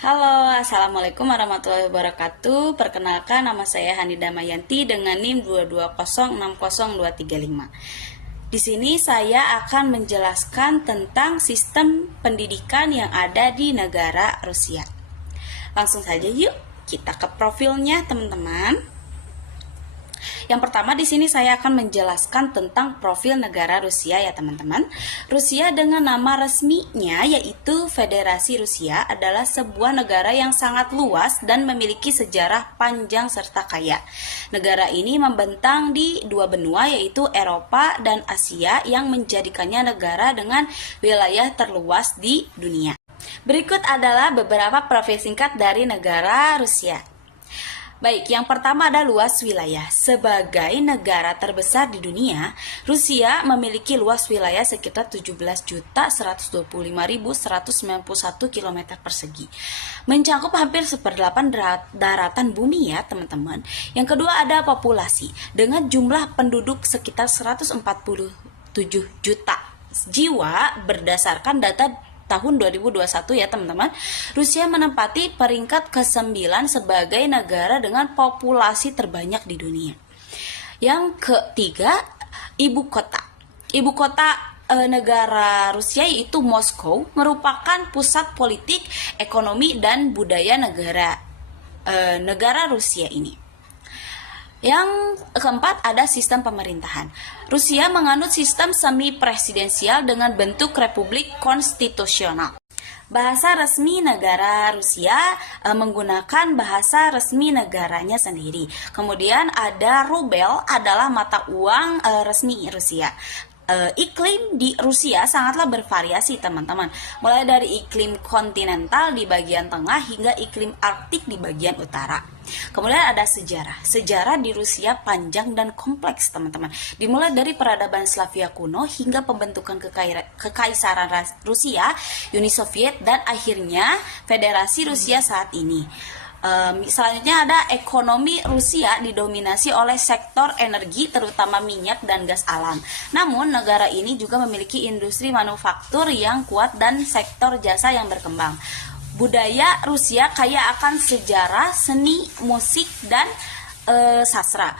Halo, Assalamualaikum warahmatullahi wabarakatuh. Perkenalkan, nama saya Hanida Mayanti dengan NIM 220602355. Di sini saya akan menjelaskan tentang sistem pendidikan yang ada di negara Rusia. Langsung saja yuk, kita ke profilnya teman-teman. Yang pertama di sini saya akan menjelaskan tentang profil negara Rusia ya teman-teman. Rusia dengan nama resminya yaitu Federasi Rusia adalah sebuah negara yang sangat luas dan memiliki sejarah panjang serta kaya. Negara ini membentang di dua benua yaitu Eropa dan Asia yang menjadikannya negara dengan wilayah terluas di dunia. Berikut adalah beberapa profil singkat dari negara Rusia. Baik, yang pertama ada luas wilayah. Sebagai negara terbesar di dunia, Rusia memiliki luas wilayah sekitar 17.125.191 km persegi. Mencakup hampir 1/8 daratan bumi ya teman-teman. Yang kedua ada populasi. Dengan jumlah penduduk sekitar 147 juta jiwa berdasarkan data tahun 2021 ya teman-teman. Rusia menempati peringkat ke-9 sebagai negara dengan populasi terbanyak di dunia. Yang ketiga, ibu kota. Ibu kota negara Rusia yaitu Moskow merupakan pusat politik, ekonomi dan budaya negara Rusia ini. Yang keempat ada sistem pemerintahan. Rusia menganut sistem semi-presidensial dengan bentuk republik konstitusional. Bahasa resmi negara Rusia menggunakan bahasa resmi negaranya sendiri. Kemudian ada rubel adalah mata uang resmi Rusia. Iklim di Rusia sangatlah bervariasi teman-teman, mulai dari iklim kontinental di bagian tengah hingga iklim arktik di bagian utara. Kemudian ada sejarah. Sejarah di Rusia panjang dan kompleks teman-teman, dimulai dari peradaban Slavia kuno hingga pembentukan kekaisaran Rusia, Uni Soviet, dan akhirnya Federasi Rusia saat ini. Selanjutnya ada ekonomi Rusia didominasi oleh sektor energi terutama minyak dan gas alam. Namun negara ini juga memiliki industri manufaktur yang kuat dan sektor jasa yang berkembang. Budaya Rusia kaya akan sejarah, seni, musik, dan sastra.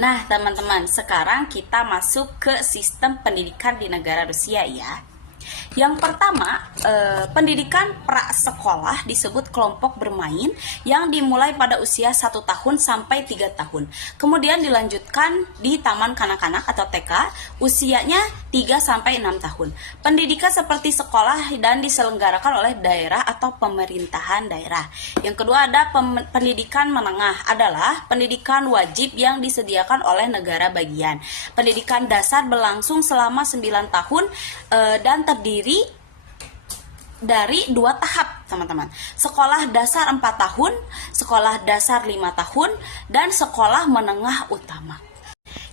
Nah teman-teman, sekarang kita masuk ke sistem pendidikan di negara Rusia ya. Yang pertama, pendidikan prasekolah disebut kelompok bermain yang dimulai pada usia 1 tahun sampai 3 tahun. Kemudian dilanjutkan di taman kanak-kanak atau TK, usianya 3 sampai 6 tahun. Pendidikan seperti sekolah dan diselenggarakan oleh daerah atau pemerintahan daerah. Yang kedua ada pendidikan menengah adalah pendidikan wajib yang disediakan oleh negara bagian. Pendidikan dasar berlangsung selama 9 tahun dan terdiri dari 2 tahap teman-teman. Sekolah dasar 4 tahun, sekolah dasar 5 tahun, dan sekolah menengah utama.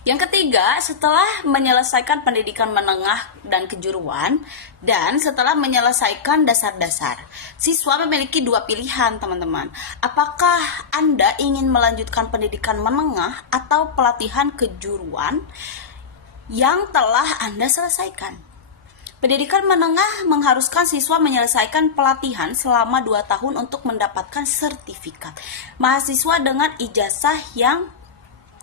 Yang ketiga, setelah menyelesaikan pendidikan menengah dan kejuruan, dan setelah menyelesaikan dasar-dasar, siswa memiliki 2 pilihan teman-teman. Apakah Anda ingin melanjutkan pendidikan menengah atau pelatihan kejuruan yang telah Anda selesaikan? Pendidikan menengah mengharuskan siswa menyelesaikan pelatihan selama 2 tahun untuk mendapatkan sertifikat. Mahasiswa dengan ijazah yang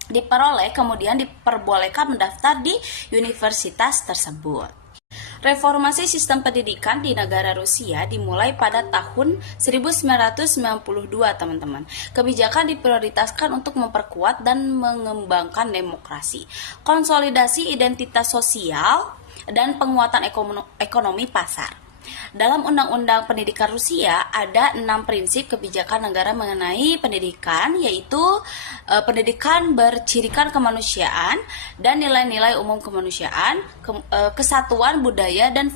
diperoleh kemudian diperbolehkan mendaftar di universitas tersebut. Reformasi sistem pendidikan di negara Rusia dimulai pada tahun 1992 teman-teman. Kebijakan diprioritaskan untuk memperkuat dan mengembangkan demokrasi, konsolidasi identitas sosial, dan penguatan ekonomi pasar. Dalam Undang-Undang Pendidikan Rusia ada 6 prinsip kebijakan negara mengenai pendidikan, yaitu pendidikan bercirikan kemanusiaan dan nilai-nilai umum kemanusiaan, kesatuan budaya dan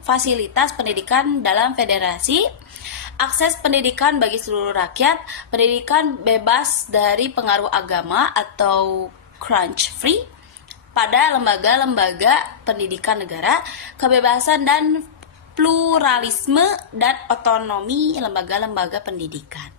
fasilitas pendidikan dalam federasi, akses pendidikan bagi seluruh rakyat, pendidikan bebas dari pengaruh agama atau crunch free pada lembaga-lembaga pendidikan negara, kebebasan dan pluralisme dan otonomi lembaga-lembaga pendidikan.